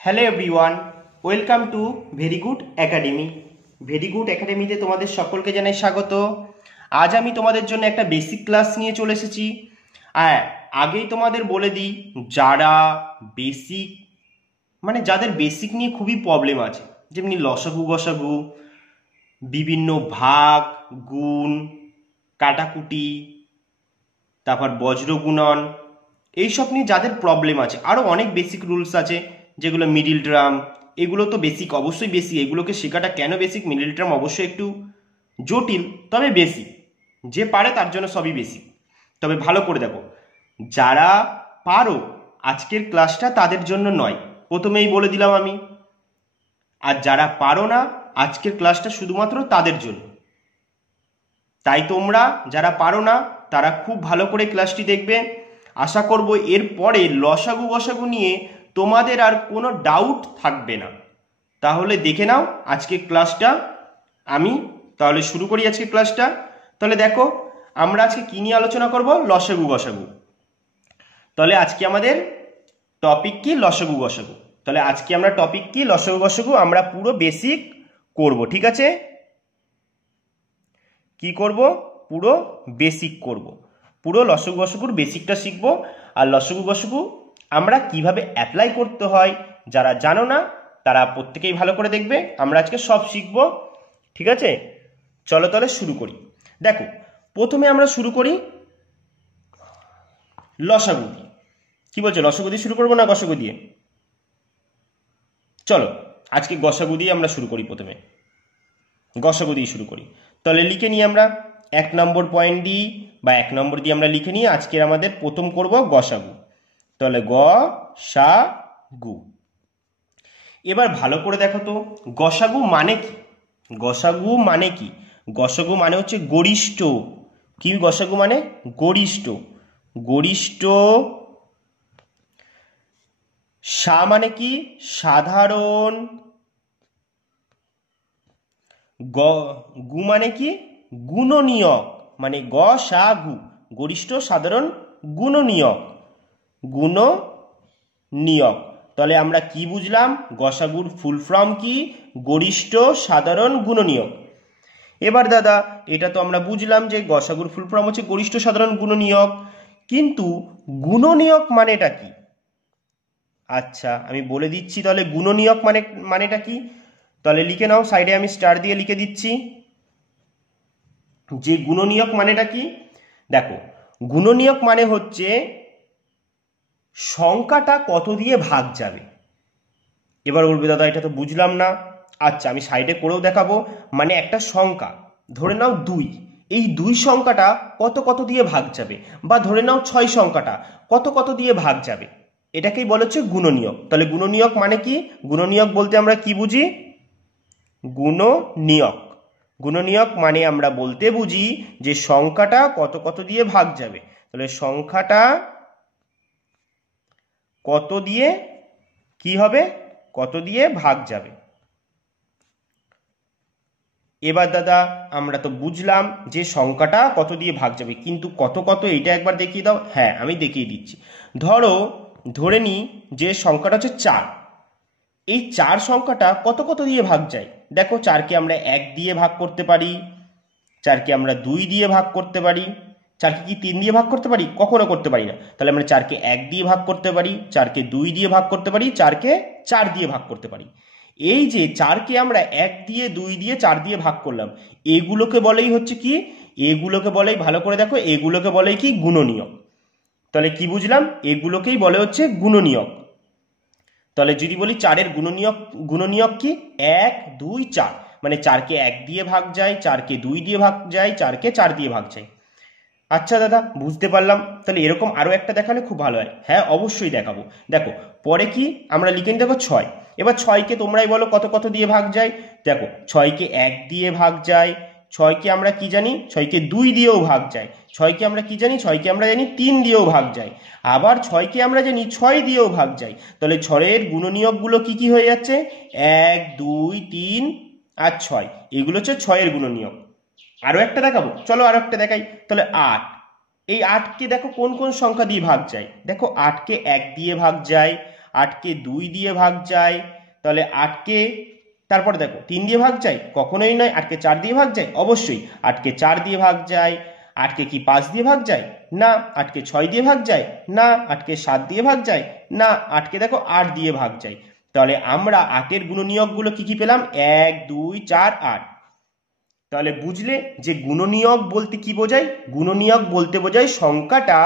Hello everyone, welcome to very good academy. Very good একাডেমিতে তোমাদের সকলকে জানাই স্বাগত। আজ আমি তোমাদের জন্য একটা বেসিক ক্লাস নিয়ে চলে এসেছি। আর আগেই তোমাদের বলে দিই, যারা বেসিক যাদের বেসিক নিয়ে খুবই প্রবলেম আছে, যেমনি লসাগু গসাগু, বিভিন্ন ভাগ গুণ, কাটাকুটি, তারপর বজ্রগুণন, এইসব নিয়ে যাদের প্রবলেম আছে, আরও অনেক বেসিক রুলস আছে যেগুলো মিডিল টার্ম, এগুলো তো বেসিক, অবশ্যই বেসিক। এগুলোকে শেখাটা কেন বেসিক, মিডিল টার্ম অবশ্যই একটু জটিল, তবে বেসিক। যে পারে তার জন্য সবই বেসিক। তবে ভালো করে দেখো, যারা পারো আজকের ক্লাসটা তাদের জন্য নয়, প্রথমেই বলে দিলাম আমি। আর যারা পারো না, আজকের ক্লাসটা শুধুমাত্র তাদের জন্য। তাই তোমরা যারা পারো না তারা খুব ভালো করে ক্লাসটি দেখবে। আশা করব এরপরে লসাগু গসাগু নিয়ে তোমাদের আর কোনো ডাউট থাকবে না। তাহলে দেখে নাও আজকের ক্লাসটা। আমি তাহলে শুরু করি আজকে ক্লাসটা। তাহলে দেখো, আমরা আজকে কি নিয়ে আলোচনা করব? লসাগু গসাগু। তাহলে আজকে আমাদের টপিক কি? লসাগু গসাগু। তাহলে আজকে আমরা টপিক কি? লসাগু গসাগু। আমরা পুরো বেসিক করব, ঠিক আছে? কি করব? পুরো বেসিক করব। পুরো লসাগু গসাগুর বেসিকটা শিখব। আর লসাগু গসাগু আমরা কিভাবে অ্যাপ্লাই করতে হয়, যারা জানো না তারা প্রত্যেকেই ভালো করে দেখবে। আমরা আজকে সব শিখব, ঠিক আছে? চলো তাহলে শুরু করি। দেখো, প্রথমে আমরা শুরু করি লসাগু দিয়ে। কি বলছো, লসাগু দিয়ে শুরু করবো না গসাগু দিয়ে? চলো আজকে গসাগু দিয়ে আমরা শুরু করি। প্রথমে গসাগু দিয়ে শুরু করি। তাহলে লিখে নিই আমরা 1 নম্বর পয়েন্ট দিই, বা 1 নম্বর দিয়ে আমরা লিখে নিই। আজকের আমাদের প্রথম করব গসাগু। তাহলে গ সা গু। এবার ভালো করে দেখো তো, গসাগু মানে কি? গসাগু মানে কি? গসাগু মানে হচ্ছে গরিষ্ঠ। কি গসাগু মানে? গরিষ্ঠ। গরিষ্ঠ। সা মানে কি? সাধারণ। গু মানে কি? গুণনীয়ক। মানে গ সা গু, গরিষ্ঠ সাধারণ গুণনীয়ক। গুণনীয়ক। তাহলে আমরা কি বুঝলাম? গসাগুর ফুল ফর্ম কি? গরিষ্ঠ সাধারণ গুণনীয়ক। এবার দাদা, এটা তো আমরা বুঝলাম যে গসাগুর ফুল ফর্ম হচ্ছে গরিষ্ঠ সাধারণ গুণনীয়ক, কিন্তু গুণনীয়ক মানেটা কি? আচ্ছা, আমি বলে দিচ্ছি। তাহলে গুণনীয়ক মানেটা কি? তাহলে লিখে নাও, সাইডে আমি স্টার দিয়ে লিখে দিচ্ছি যে গুণনীয়ক মানেটা কি। দেখো, গুণনীয়ক মানে হচ্ছে সংখ্যাটা কত দিয়ে ভাগ যাবে। এবার বলবে দাদা এটা তো বুঝলাম না। আচ্ছা, আমি সাইডে করেও দেখাবো। মানে একটা সংখ্যা, ধরে নাও 2, এই 2 সংখ্যাটা কত কত দিয়ে ভাগ যাবে, বা ধরে নাও 6 সংখ্যাটা কত কত দিয়ে ভাগ যাবে, এটাকেই বলা হচ্ছে গুণনীয়ক। তাহলে গুণনীয়ক মানে কি? গুণনীয়ক বলতে আমরা কি বুঝি? গুণনীয়ক। গুণনীয়ক মানে আমরা বলতে বুঝি যে সংখ্যাটা কত কত দিয়ে ভাগ যাবে। তাহলে সংখ্যাটা কত দিয়ে কি হবে? কত দিয়ে ভাগ যাবে। এবার দাদা, আমরা তো বুঝলাম যে সংখ্যাটা কত দিয়ে ভাগ যাবে, কিন্তু কত কত এটা একবার দেখিয়ে দাও। হ্যাঁ, আমি দেখিয়ে দিচ্ছি। ধরে নি যে সংখ্যাটা হচ্ছে 4। এই 4 সংখ্যাটা কত কত দিয়ে ভাগ যায়। দেখো, 4কে আমরা 1 দিয়ে ভাগ করতে পারি, 4কে আমরা 2 দিয়ে ভাগ করতে পারি, 4কে কি 3 দিয়ে ভাগ করতে পারি? কখনো করতে পারি না। তাহলে আমরা 4কে 1 দিয়ে ভাগ করতে পারি, 4কে 2 দিয়ে ভাগ করতে পারি, 4কে 4 দিয়ে ভাগ করতে পারি। এই যে 4কে আমরা 1 দিয়ে, 2 দিয়ে, 4 দিয়ে ভাগ করলাম, এগুলোকে বলেই হচ্ছে কি? এগুলোকে বলেই, ভালো করে দেখো, এগুলোকে বলেই কি? গুণনীয়ক। তাহলে কি বুঝলাম? এগুলোকেই বলে হচ্ছে গুণনীয়ক। তাহলে যদি বলি 4-এর গুণনীয়ক, গুণনীয়ক কি? 1 2 4। মানে 4কে 1 দিয়ে ভাগ যায়, 4কে 2 দিয়ে ভাগ যায়, 4কে 4 দিয়ে ভাগ যায়। আচ্ছা দাদা, বুঝতে পারলাম। তাহলে এরকম আরো একটা দেখালে খুব ভালো হয়। হ্যাঁ, অবশ্যই দেখাবো। দেখো পরে কি আমরা লিখে নিই। দেখো 6। এবার 6কে তোমরাই বলো কত কত দিয়ে ভাগ যায়। দেখো, 6কে 1 দিয়ে ভাগ যায়, 6কে আমরা কি জানি? 6কে 2 দিয়েও ভাগ যায়, 6কে আমরা কি জানি? 6কে আমরা জানি 3 দিয়েও ভাগ যায়, আবার 6কে আমরা জানি 6 দিয়েও ভাগ যায়। তাহলে 6-এর গুণনীয়কগুলো কি কি হয়ে যাচ্ছে? 1 2 3 আর 6। এগুলো হচ্ছে 6-এর গুণনীয়ক। আরো একটা দেখাবো, চলো আরো একটা দেখাই। তাহলে 8। এই 8কে দেখো কোন কোন সংখ্যা দিয়ে ভাগ যায়। দেখো, 8কে 1 দিয়ে ভাগ যায়, 8কে 2 দিয়ে ভাগ যায়, তাহলে 8কে তারপরে দেখো 3 দিয়ে ভাগ যায়, কখনোই নয়। 8কে 4 দিয়ে ভাগ যায়, অবশ্যই 8কে 4 দিয়ে ভাগ যায়। 8কে কি 5 দিয়ে ভাগ যায়? না। 8কে 6 দিয়ে ভাগ যায়? না। 8কে 7 দিয়ে ভাগ যায়? না। 8কে দেখো 8 দিয়ে ভাগ যায়। তাহলে আমরা 8-এর গুণনীয়কগুলো কি কি পেলাম? 1 2 4 8। তাহলে বুঝলে যে গুণনীয়ক বলতে কি বোঝায়? গুণনীয়ক বলতে বোঝায় সংখ্যাটা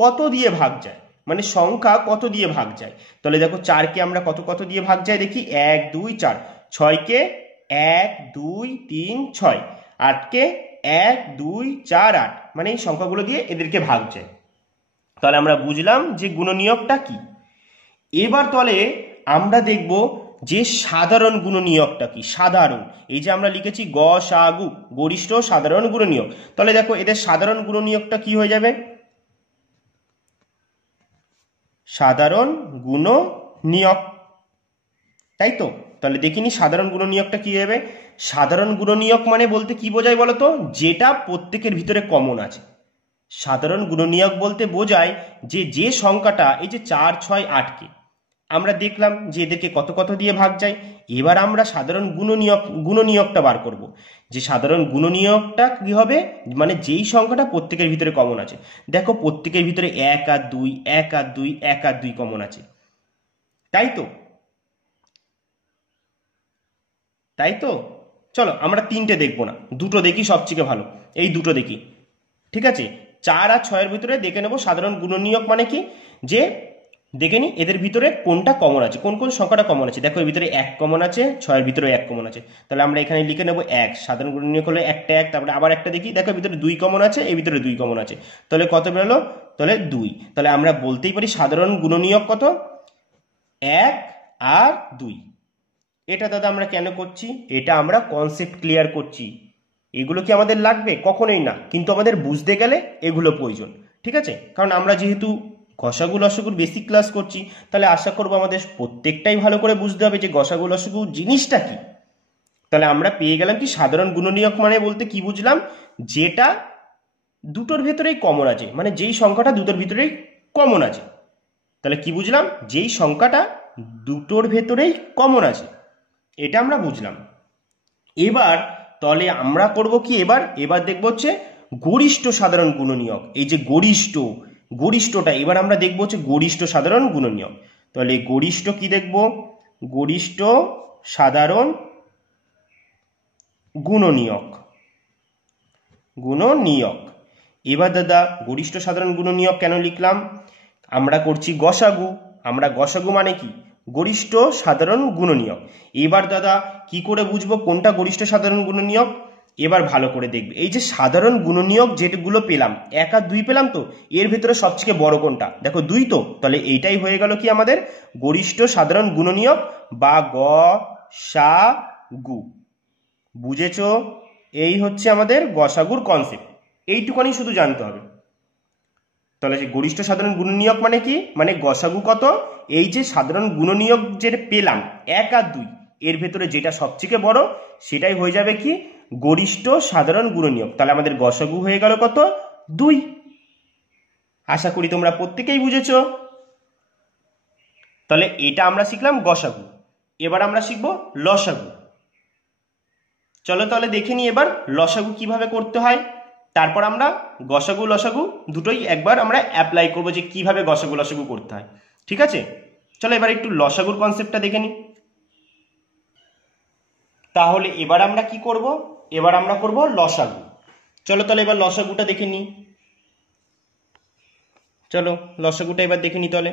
কত দিয়ে ভাগ যায়, মানে সংখ্যা কত দিয়ে ভাগ যায়। তাহলে দেখো 4কে আমরা কত কত দিয়ে ভাগ যায় দেখি, 1 2 4। 6কে 1 2 3 6। 8কে 1 2 4 8, মানে এই সংখ্যাগুলো দিয়ে এদেরকে ভাগ যায়। তাহলে আমরা বুঝলাম যে গুণনীয়কটা কি। এবার তাহলে আমরা দেখব যে সাধারণ গুণনীয়কটা কি। সাধারণ, এই যে আমরা লিখেছি গ সা গু, গরিষ্ঠ সাধারণ গুণনীয়ক। তাহলে দেখো এদের সাধারণ গুণনীয়কটা কি হয়ে যাবে? সাধারণ গুণনীয়ক, তাই তো? তাহলে দেখিনি সাধারণ গুণনীয়কটা কি হবে। সাধারণ গুণনীয়ক মানে বলতে কি বোঝায় বলতো? যেটা প্রত্যেকের ভিতরে কমন আছে। সাধারণ গুণনীয়ক বলতে বোঝায় যে যে সংখ্যাটা, এই যে 4 6 8কে আমরা দেখলাম যে এদেরকে কত কত দিয়ে ভাগ যায়। এবার আমরা সাধারণ গুণনীয়কটা বার করব। যে সাধারণ গুণনীয়কটা কি হবে, মানে যেই সংখ্যাটা প্রত্যেকের ভিতরে কমন আছে। দেখো প্রত্যেকের ভিতরে 1 আর 2 1 আর 2 1 আর 2 কমন আছে, তাই তো? তাই তো? চলো আমরা 3টে দেখবো না, দুটো দেখি সবচেয়ে ভালো। এই দুটো দেখি, ঠিক আছে? 4 আর 6-এর ভিতরে দেখে নেব সাধারণ গুণনীয়ক মানে কি, যে দেখে নি এদের ভিতরে কোনটা কমন আছে, কোন কোন সংখ্যাটা কমন আছে। দেখো এর ভিতরে 1 কমন আছে, 6-এর ভিতরে 1 কমন আছে। তাহলে আমরা এখানে লিখে নেব 1। সাধারণ গুণনীয়ক হলো একটা 1। তারপরে আবার একটা দেখি, দেখো এর ভিতরে 2 কমন আছে, এর ভিতরে 2 কমন আছে। তাহলে কত বেরোলো? তাহলে 2। তাহলে আমরা বলতেই পারি সাধারণ গুণনীয়ক কত? 1 আর 2। এটা দাদা আমরা কেন করছি? এটা আমরা কনসেপ্ট ক্লিয়ার করছি। এগুলো কি আমাদের লাগবে? কখনোই না, কিন্তু আমাদের বুঝতে গেলে এগুলো প্রয়োজন, ঠিক আছে? কারণ আমরা যেহেতু গসাগু লসাগুর বেসিক ক্লাস করছি, তাহলে আশা করবো আমাদের প্রত্যেকটাই ভালো করে বুঝতে হবে যে গসাগু লসাগু জিনিসটা কি। তাহলে আমরা পেয়ে গেলাম কি সাধারণ গুণনীয়ক মানে বলতে কি বুঝলাম, যেটা দুটোর ভেতরেই কমন আছে, মানে যেই সংখ্যাটা দুটোর ভিতরেই কমন আছে। তাহলে কি বুঝলাম? যেই সংখ্যাটা দুটোর ভেতরেই কমন আছে, এটা আমরা বুঝলাম। এবার তাহলে আমরা করব কি, এবার দেখবো হচ্ছে গরিষ্ঠ সাধারণ গুণনীয়ক। এই যে গরিষ্ঠটা এবার আমরা দেখবো হচ্ছে গরিষ্ঠ সাধারণ গুণনীয়ক। তাহলে গরিষ্ঠ কি দেখব? গরিষ্ঠ সাধারণ গুণনীয়ক। এবার দাদা গরিষ্ঠ সাধারণ গুণনীয়ক কেন লিখলাম? আমরা করছি গসাগু। আমরা গসাগু মানে কি? গরিষ্ঠ সাধারণ গুণনীয়ক। এবার দাদা কি করে বুঝবো কোনটা গরিষ্ঠ সাধারণ গুণনীয়ক? এবার ভালো করে দেখবে, এই যে সাধারণ গুণনীয়ক যেগুলো পেলাম 1 আর 2 পেলাম, তো এর ভিতরে সবচেয়ে বড় কোনটা? দেখো 2 তো। তাহলে এইটাই হয়ে গেল কি আমাদের গরিষ্ঠ সাধারণ গুণনীয়ক বা গসাগু। বুঝেছো? এই হচ্ছে আমাদের গসাগুর কনসেপ্ট। এইটুকানি শুধু জানতে হবে। তাহলে যে গরিষ্ঠ সাধারণ গুণনীয়ক মানে কি, মানে গসাগু কত, এই যে সাধারণ গুণনীয়ক যেটা পেলাম 1 আর 2, এর ভেতরে যেটা সবচেয়ে বড় সেটাই হয়ে যাবে কি গরিষ্ঠ সাধারণ গুণনীয়ক। তাহলে আমাদের গসাগু হয়ে গেল কত? 2। আশা করি তোমরা প্রত্যেকেই বুঝেছো। তাহলে এটা আমরা শিখলাম গসাগু। এবার আমরা শিখবো লসাগু। চলো তাহলে দেখে নিই এবার লসাগু কিভাবে করতে হয়। তারপর আমরা গসাগু লসাগু দুটোই একবার আমরা অ্যাপ্লাই করবো যে কিভাবে গসাগু লসাগু করতে হয়, ঠিক আছে? চলো এবার একটু লসাগুর কনসেপ্টটা দেখে নিই। তাহলে এবার আমরা কি করব? এবার আমরা করব লসাগু। চলো তাহলে এবার লসাগুটা দেখে নিই। চলো লসাগুটা এবার দেখে নিই। তাহলে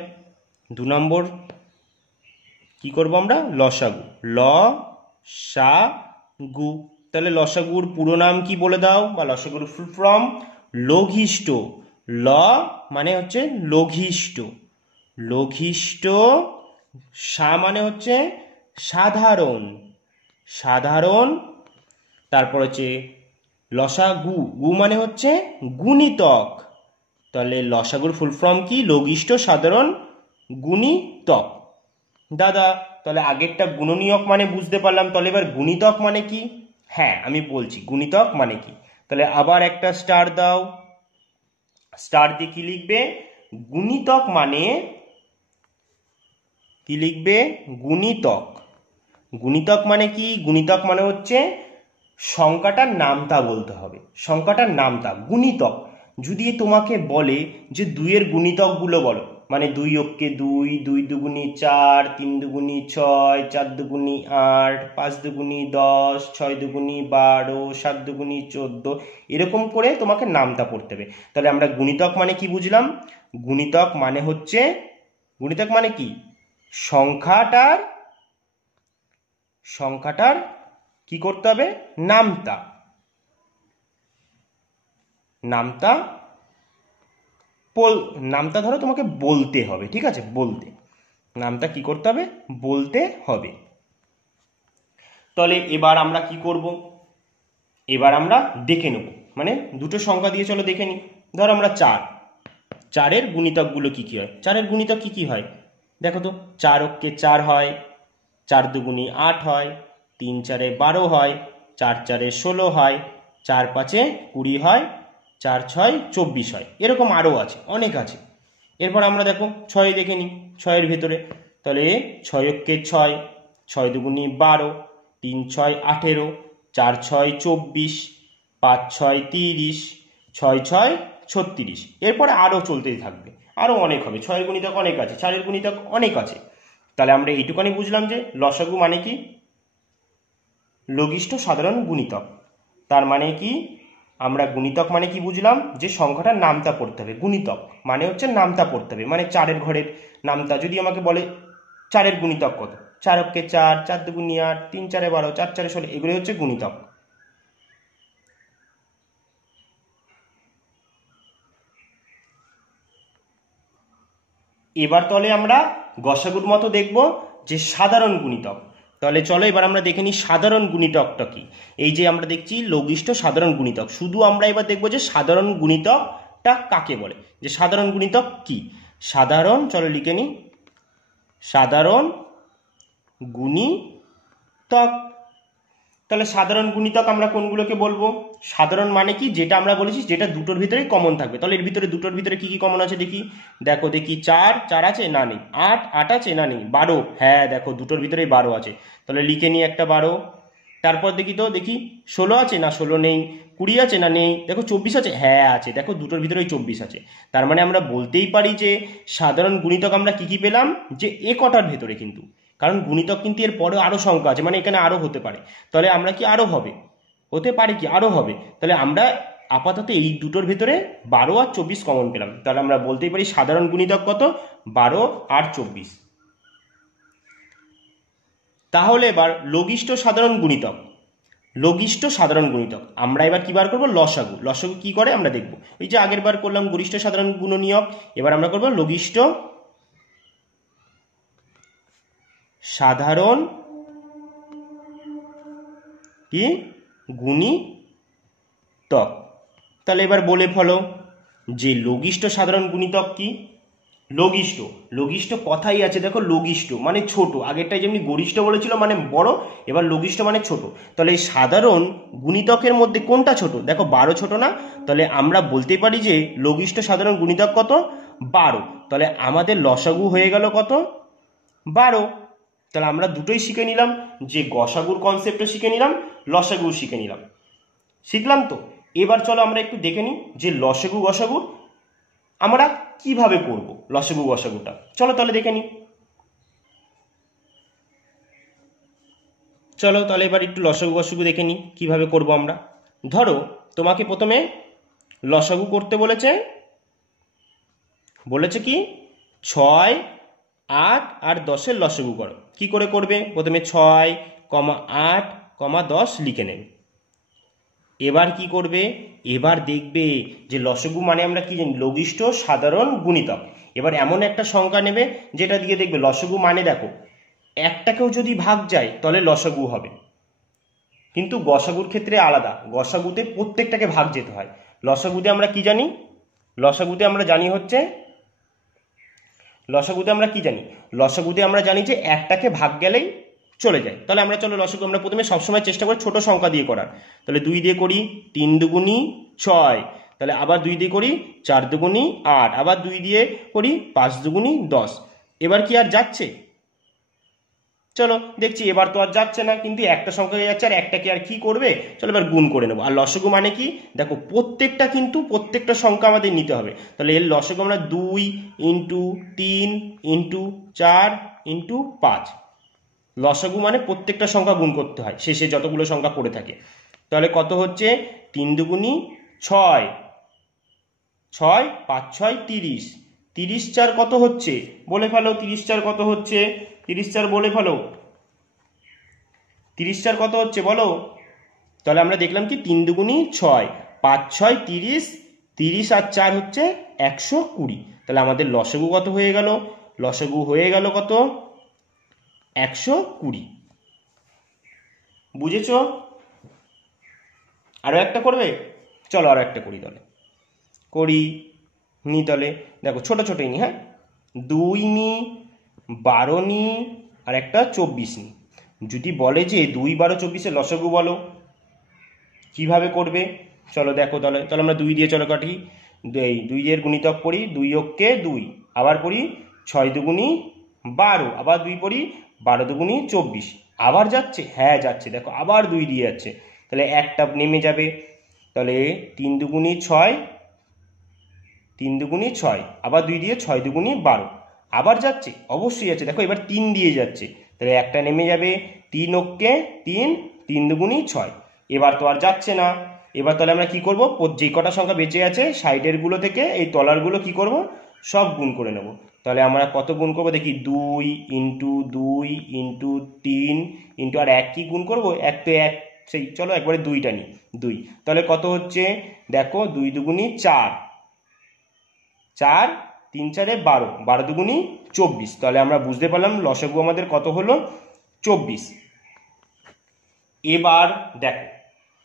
2 নম্বর কি করব আমরা? লসাগু। লসাগু। তাহলে লসাগুর পুরো নাম কি বলে দাও, বা লসাগুর ফুল ফর্ম? লঘিষ্ঠ। ল মানে হচ্ছে লঘিষ্ঠ, লঘিষ্ঠ। সা মানে হচ্ছে সাধারণ, সাধারণ। তারপর হচ্ছে লসাগু, গু মানে হচ্ছে গুণিতক। তাহলে লসাগুর ফুল ফর্ম কি? লঘিষ্ঠ সাধারণ গুণিতক। দাদা তাহলে আগেরটা গুণনীয়ক মানে বুঝতে পারলাম, তাহলে এবার গুণিতক মানে কি? হ্যাঁ আমি বলছি গুণিতক মানে কি। তাহলে আবার একটা স্টার দাও, স্টার দিয়ে কি লিখবে? গুণিতক মানে কি লিখবে? গুণিতক। গুণিতক মানে কি? গুণিতক মানে হচ্ছে সংখ্যাটার নামতা বলতে হবে, সংখ্যাটার নামতা। গুণিতক যদি তোমাকে বলে যে 2-এর গুণিতকগুলো বলো, মানে 2 অক্ষে 2, 2 দুগুণি 4, 3 দুগুণি 6, 4 দুগুণি 8, 5 দুগুণি 10, 6 দুগুণি 12, 7 দুগুণি 14, এরকম করে তোমাকে নামতা পড়তে হবে। তাহলে আমরা গুণিতক মানে কি বুঝলাম? গুণিতক মানে হচ্ছে, গুণিতক মানে কি? সংখ্যাটার কি করতে হবে? নামতা। নামতা ধরো তোমাকে বলতে হবে, ঠিক আছে? বলতে, নামটা কি করতে হবে? বলতে হবে। তাহলে এবার আমরা কি করব? এবার আমরা দেখে নেব, মানে দুটো সংখ্যা দিয়ে চলো দেখে নিই। ধরো আমরা 4-এর গুণিতকগুলো কি কি হয়? 4-এর গুণিতক কি কি হয় দেখো তো। 4 অক্ষে 4 হয়, 4 দুগুণি 8 হয়, 3 4-এ 12 হয়, 4 4-এ 16 হয়, 4 5-এ 20 হয়, 4 6 24 হয়। এরকম আরও আছে, অনেক আছে। এরপর আমরা দেখো 6 দেখে নিই। 6-এর ভেতরে তাহলে 6 অক্ষে 6, 6 দুগুণি 12, 3 6 18, 4 6 24, 5 6 30, 6 6 36। এরপরে আরও চলতেই থাকবে, আরও অনেক হবে। 6-এর গুণিতক অনেক আছে, 4-এর গুণিতক অনেক আছে। তাহলে আমরা এইটুকানি বুঝলাম যে লসাগু মানে কি? লঘিষ্ঠ সাধারণ গুণিতক। তার মানে কি? আমরা গুণিতক মানে কি বুঝলাম? যে সংখ্যাটার নামতা পড়তে হবে। গুণিতক মানে হচ্ছে নামতা পড়তে হবে, মানে 4-এর ঘরের নামতা। যদি আমাকে বলে 4-এর গুণিতক কত, 4 অক্ষে 4, 4 দুগুণি 8, 3 4-এ 12, 4 4-এ 16, এগুলো হচ্ছে গুণিতক। এবার তাহলে আমরা গসাগুর মতো দেখব যে সাধারণ গুণিতক। তাহলে চলো এবার আমরা দেখে নিই সাধারণ গুণিতকটা কি। এই যে আমরা দেখছি লঘিষ্ঠ সাধারণ গুণিতক, শুধু আমরা এবার দেখবো যে সাধারণ গুণিতকটা কাকে বলে, যে সাধারণ গুণিতক কি। সাধারণ, চলো লিখে নিই, সাধারণ গুণিতক। তাহলে সাধারণ গুণিতক আমরা কোনগুলোকে বলবো? সাধারণ মানে কি? যেটা আমরা বলেছি যেটা দুটোর ভিতরেই কমন থাকবে। তাহলে এর ভিতরে দুটোর ভিতরে কি কি কমন আছে দেখি। দেখো দেখি, 4 4 আছে না নেই, 8 8 আছে না নেই, 12, হ্যাঁ দেখো দুটোর ভিতরেই 12 আছে। তাহলে লিখে নিই একটা 12। তারপর দেখি তো, দেখি 16 আছে না 16 নেই, 20 আছে না নেই, দেখো 24 আছে, হ্যাঁ আছে, দেখো দুটোর ভিতরেই 24 আছে। তার মানে আমরা বলতেই পারি যে সাধারণ গুণিতক আমরা কি কি পেলাম, যে এ কটার ভেতরে কিন্তু, কারণ গুণিতক কিন্তু এর পরে আরো সংখ্যা আছে, মানে এখানে আরো হতে পারে। তাহলে আমরা কি আরো হবে, হতে পারে কি আরো হবে। তাহলে আমরা আপাতত এই দুটোর ভিতরে 12 আর 24 কমন পেলাম। তাহলে আমরা বলতেই পারি সাধারণ গুণিতক কত? 12 আর 24। তাহলে এবার লঘিষ্ঠ সাধারণ গুণিতক। লঘিষ্ঠ সাধারণ গুণিতক আমরা এবার কি বার করবো? লসাগু। লসাগু কি করে আমরা দেখব। এই যে আগের বার করলাম গরিষ্ঠ সাধারণ গুণনীয়ক, এবার আমরা করবো লঘিষ্ঠ সাধারণ কি গুণিতক। তাহলে এবার বলে ফেলো যে লঘিষ্ঠ সাধারণ গুণিতক কি। লঘিষ্ঠ, লঘিষ্ঠ কথাই আছে দেখো, লঘিষ্ঠ মানে ছোট। আগেরটাই যেমনি গরিষ্ঠ বলেছিল মানে বড়, এবার লঘিষ্ঠ মানে ছোট। তাহলে এই সাধারণ গুণিতকের মধ্যে কোনটা ছোট? দেখো 12 ছোট না? তাহলে আমরা বলতে পারি যে লঘিষ্ঠ সাধারণ গুণিতক কত? 12। তাহলে আমাদের লসাগু হয়ে গেল কত? 12। তাহলে আমরা দুটোই শিখে নিলাম, যে গসাগুর কনসেপ্টও শিখে নিলাম, লসাগুও শিখে নিলাম। শিখলাম তো। এবার চলো আমরা একটু দেখে নিই যে লসাগু গসাগু আমরা কিভাবে করব। লসাগু গসাগুটা চলো তাহলে দেখে নিই। চলো তাহলে এবার একটু লসাগু গসাগু দেখে নিই কিভাবে করব আমরা। ধরো তোমাকে প্রথমে লসাগু করতে বলেছে, বলেছে কি 6 8 আর 10-এর লসাগু করো। কি করে করবে? প্রথমে 6, 8, 10 লিখে নেবে। এবার কি করবে? এবার দেখবে যে লসাগু মানে আমরা কি জানি, লঘিষ্ঠ সাধারণ গুণিতক। এবার এমন একটা সংখ্যা নেবে যেটা দিয়ে দেখবে লসাগু মানে দেখো একটাকেও যদি ভাগ যায় তাহলে লসাগু হবে, কিন্তু গসাগুর ক্ষেত্রে আলাদা। গসাগুতে প্রত্যেকটাকে ভাগ যেতে হয়। লসাগুতে আমরা কি জানি? লসাগুতে আমরা জানি হচ্ছে, লসাগুতে আমরা কি জানি? লসাগুতে আমরা জানি যে একটাকে ভাগ গেলেই চলে যায়। তাহলে আমরা চলো লসাগু আমরা প্রথমে সবসময় চেষ্টা করি ছোট সংখ্যা দিয়ে করার। তাহলে 2 দিয়ে করি 3 দুগুণি 6, তাহলে আবার 2 দিয়ে করি 4 দুগুণি 8, আবার 2 দিয়ে করি 5 দুগুণি 10। এবার কি আর যাচ্ছে? চলো দেখছি এবার তো আর যাচ্ছে না, কিন্তু একটা সংখ্যা যাচ্ছে আর একটাকে আর কি করবে, চলো এবার গুণ করে নেবো। আর লসগু মানে কি, দেখো প্রত্যেকটা সংখ্যা আমাদের নিতে হবে। তাহলে এর লসগু আমরা 2 ইন্টু 3 ইন্টু 4 ইন্টু 5। লসগু মানে প্রত্যেকটা সংখ্যা গুণ করতে হয় শেষে যতগুলো সংখ্যা পড়ে থাকে। তাহলে কত হচ্ছে, 3 দুগুণি 6, 6 5 6 30, 30 4 কত হচ্ছে বলে ফেলো, 30 4 কত হচ্ছে, 30 4 বলে ফেলো, 30 4 কত হচ্ছে বলো। তাহলে আমরা দেখলাম কি 3 দুগুণি 6, 5 6 30, 30 আর 4 হচ্ছে 120। তাহলে আমাদের লসগু কত হয়ে গেল, লসগু হয়ে গেল কত, 120। বুঝেছো? আরো একটা করবে, চলো আরো একটা করি, তাহলে করি নি। তাহলে দেখো ছোট ছোটই নি, হ্যাঁ, 2 নি, 12 নি, আর একটা 24 নি। যদি বলে যে 2 12 24 লসগু বলো, কিভাবে করবে চলো দেখো। তাহলে তাহলে আমরা 2 দিয়ে চলো কাটি, এই 2 এর গুণিতক পড়ি, 2 অক্ষে 2, আবার পড়ি 6 দুগুণি 12, আবার 2 পড়ি 12 দুগুণি 24। আবার যাচ্ছে, হ্যাঁ যাচ্ছে, দেখো আবার 2 দিয়ে যাচ্ছে, তাহলে একটা নেমে যাবে। তাহলে 3 দুগুণি 6, 3 দুগুণি 6, আবার 2 দিয়ে 6 দুগুণি 12, আবার যাচ্ছে, অবশ্যই যাচ্ছে, দেখো এবার 3 দিয়ে যাচ্ছে, তাহলে একটা নেমে যাবে, 3 অক্ষে 3, 3 দুগুণি 6। এবার তো আর যাচ্ছে না। এবার তাহলে আমরা কি করব, যে কটা সংখ্যা বেঁচে আছে সাইডের গুলো থেকে এই তলারগুলো কি করব, সব গুণ করে নেব। তাহলে আমরা কত গুণ করব দেখি, 2 ইন্টু 2 ইন্টু 3 ইন্টু আর এক কি গুণ করব, এক তো এক, সেই চলো একবারে 2টা নিই, 2। তাহলে কত হচ্ছে দেখো, 2 দুগুণি 4, 4 3 4 12, 12 দুগুণি 24। তাহলে আমরা বুঝতে পারলাম লসগু আমাদের কত হলো, 24। এবার দেখো,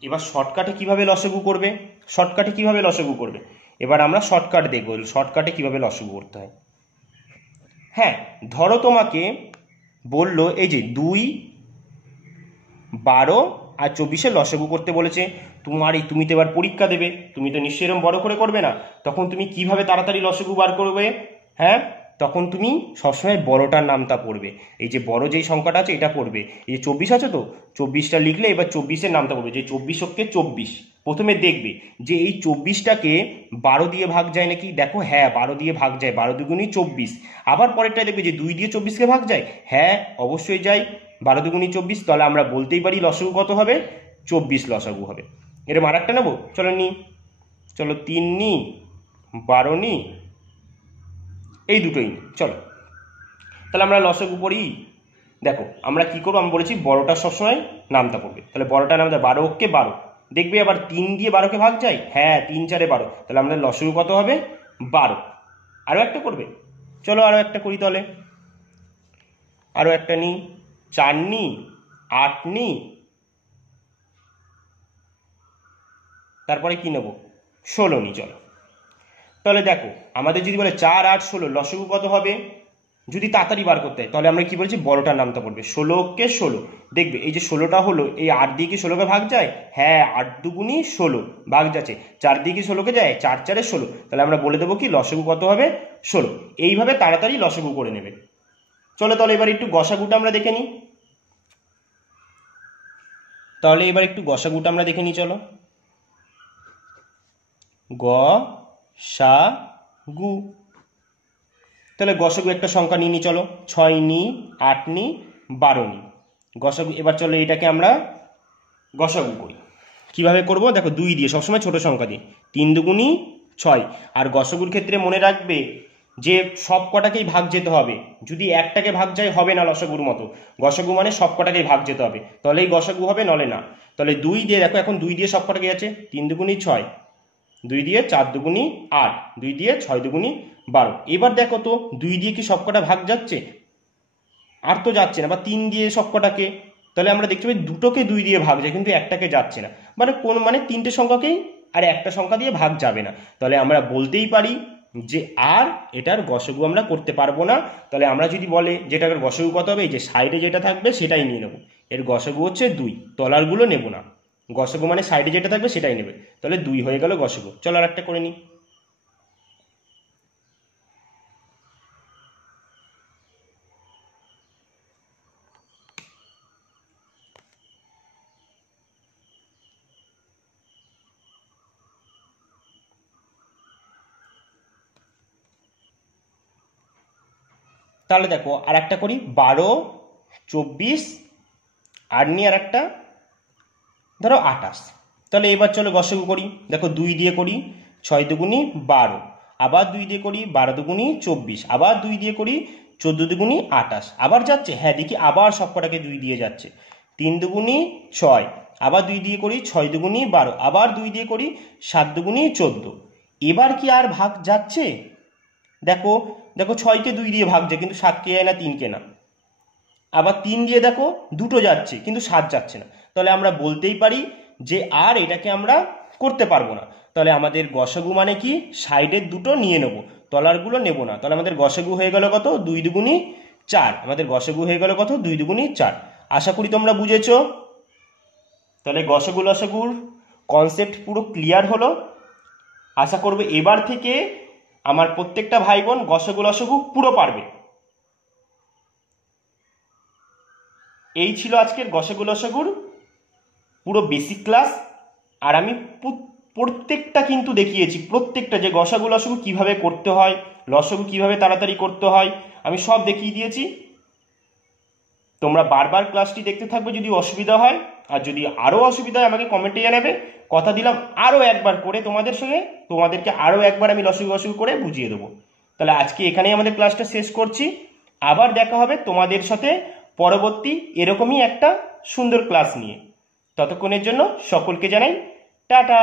এবার শর্টকাটে কিভাবে লসগু করবে, শর্টকাটে কিভাবে লসগু করবে, এবার আমরা শর্টকাট দেখবো শর্টকাটে কিভাবে লসগু করতে হয়। হ্যাঁ, ধরো তোমাকে বললো এই যে 2 12 আর 24 লসগু করতে বলেছে, তুমি তো এবার পরীক্ষা দেবে, তুমি তো নিশ্চয়ই এরকম বড় করে করবে না, তখন তুমি কিভাবে তাড়াতাড়ি লসগু বার করবে, হ্যাঁ, তখন তুমি সবসময় বড়টার নামটা পড়বে। এই যে বড় যেই সংখ্যাটা আছে এটা পড়বে, এই যে 24 আছে তো, 24টা লিখলে এবার 24-এর নামটা পড়বে, যে 24 অক্ষে 24। প্রথমে দেখবে যে এই 24টাকে 12 দিয়ে ভাগ যায় নাকি, দেখো হ্যাঁ 12 দিয়ে ভাগ যায়, 12 দুগুণি 24। আবার পরেরটায় দেখবে যে 2 দিয়ে 24কে ভাগ যায়, হ্যাঁ অবশ্যই যায়, 12 দুগুণি 24। তাহলে আমরা বলতেই পারি লসগু কত হবে, 24 লসগু হবে। এরকম আর একটা নেবো, চলো নি, চলো 3 নি, 12 নি, এই দুটোই নি, চলো। তাহলে আমরা লসগু পড়ি, দেখো আমরা কি করবো, আমি বলেছি বড়টা সবসময় নামতা পড়বে, তাহলে বড়টা নামতা 12 অক্ষে 12, দেখবে আবার 3 দিয়ে 12কে ভাগ যায়, হ্যাঁ 3 4 12, তাহলে আমাদের লসগু কত হবে, 12। আরো একটা করবে, চলো আরো একটা করি, তাহলে আরো একটা নি, 4 নি, 8 নি, তারপরে কি নেব, 16 নি, চলো। তাহলে দেখো আমাদের যদি বলে 4 8 16 লসগু কত হবে, যদি তাড়াতাড়ি বার করতে হয় তাহলে আমরা কি বলছি, বড়টার নামটা পড়বে, 16কে 16, দেখবে এই যে 16টা হলো, এই 8 দিয়ে কি 16কে ভাগ যায়, হ্যাঁ 8 দুগুণি 16 ভাগ যাচ্ছে, 4 দিয়ে কি 16কে যায়, 4 4 16, তাহলে আমরা বলে দেবো কি লসগু কত হবে, 16। এইভাবে তাড়াতাড়ি লসগু করে নেবে। চলো তাহলে এবার একটু গসাগুটা আমরা দেখে নিই, তাহলে এবার একটু গসাগুটা আমরা দেখে নিই, চলো। গ সা গু, তাহলে গসাগু একটা সংখ্যা নিয়ে নি, চলো 6 নি, 8 নি, 12 নি, গসাগু। এবার চলো এটাকে আমরা গসাগু করি, কিভাবে করব দেখো, 2 দিয়ে, সবসময় ছোট সংখ্যা দিয়ে, 3 দুগুণি 6। আর গসাগুর ক্ষেত্রে মনে রাখবে যে সব কটাকেই ভাগ যেতে হবে, যদি একটাকে ভাগ যায় হবে না লসাগুর মতো, গসাগু মানে সব কটাকেই ভাগ যেতে হবে, তাহলেই গসাগু হবে, নলে না। তাহলে 2 দিয়ে দেখো, এখন 2 দিয়ে সব কটাকে আছে, 3 দুগুণি 6, 2 দিয়ে 4 দুগুণি 8, 2 দিয়ে 6 দুগুণি 12। এবার দেখো তো 2 দিয়ে কি সবকটা ভাগ যাচ্ছে, আর তো যাচ্ছে না, বা 3 দিয়ে সবকটাকে, তাহলে আমরা দেখতে পাই দুটোকে 2 দিয়ে ভাগ যায় কিন্তু একটাকে যাচ্ছে না, মানে কোন মানে 3টে সংখ্যাকেই আর একটা সংখ্যা দিয়ে ভাগ যাবে না। তাহলে আমরা বলতেই পারি যে আর এটার গসাগু আমরা করতে পারবো না। তাহলে আমরা যদি বলে যেটার গসাগু কত হবে, এই যে সাইডে যেটা থাকবে সেটাই নিয়ে নেবো, এর গসাগু হচ্ছে 2, তলারগুলো নেব না, গসাগু মানে সাইডে যেটা থাকবে সেটাই নেবে, তাহলে 2 হয়ে গেল গসাগু। চলো আর একটা করে নিই, তাহলে দেখো আর একটা করি, 12, 24 আর নিয়ে আর একটা ধরো 28। তাহলে এবার চলো গসাগু করি। দেখো 2 দিয়ে করি 6 দুগুনি 12, আবার 2 দিয়ে করি 12 দুগুনি 24, আবার 2 দিয়ে করি 14 দুগুনি 28, আবার যাচ্ছে, হ্যাঁ দেখি আবার সবকটাকে 2 দিয়ে যাচ্ছে। 3 দুগুনি 6, আবার 2 দিয়ে করি 6 দুগুনি 12, আবার 2 দিয়ে করি 7 দুগুনি 14। এবার কি আর ভাগ যাচ্ছে? দেখো দেখো 6কে 2 দিয়ে ভাগছে কিন্তু 7কে যায় না, 3কে না। আবার 3 দিয়ে দেখো দুটো যাচ্ছে কিন্তু 7 যাচ্ছে না। তাহলে আমরা বলতেই পারি যে আর এটাকে আমরা করতে পারবো না। তাহলে আমাদের গসাগু মানে কি, সাইডের দুটো নিয়ে নেবো, তলারগুলো নেব না। তাহলে আমাদের গসাগু হয়ে গেল কত, 2 দুগুনি 4। আমাদের গসাগু হয়ে গেল কত, 2 দুগুনি 4। আশা করি তোমরা বুঝেছো। তাহলে গসাগু লসাগুর কনসেপ্ট পুরো ক্লিয়ার হলো। আশা করবে এবার থেকে আমার প্রত্যেকটা ভাই বোন গসাগু লসাগু পুরো পারবে। এই ছিল আজকের গসাগু লসাগুর পুরো বেসিক ক্লাস। আর আমি প্রত্যেকটা কিন্তু দেখিয়েছি, প্রত্যেকটা যে গসাগু লসাগু কিভাবে করতে হয়, লসাগু কিভাবে তাড়াতাড়ি করতে হয়, আমি সব দেখিয়ে দিয়েছি। তোমরা বারবার ক্লাসটি দেখতে থাকবে যদি অসুবিধা হয়, আর যদি আরও অসুবিধা হয় আমাকে কমেন্টে জানাবে। কথা দিলাম আরও একবার করে তোমাদেরকে আরও একবার আমি লসাগু গসাগু করে বুঝিয়ে দেবো। তাহলে আজকে এখানেই আমাদের ক্লাসটা শেষ করছি। আবার দেখা হবে তোমাদের সাথে পরবর্তী এরকমই একটা সুন্দর ক্লাস নিয়ে। ততক্ষণের জন্য সকলকে জানাই টাটা।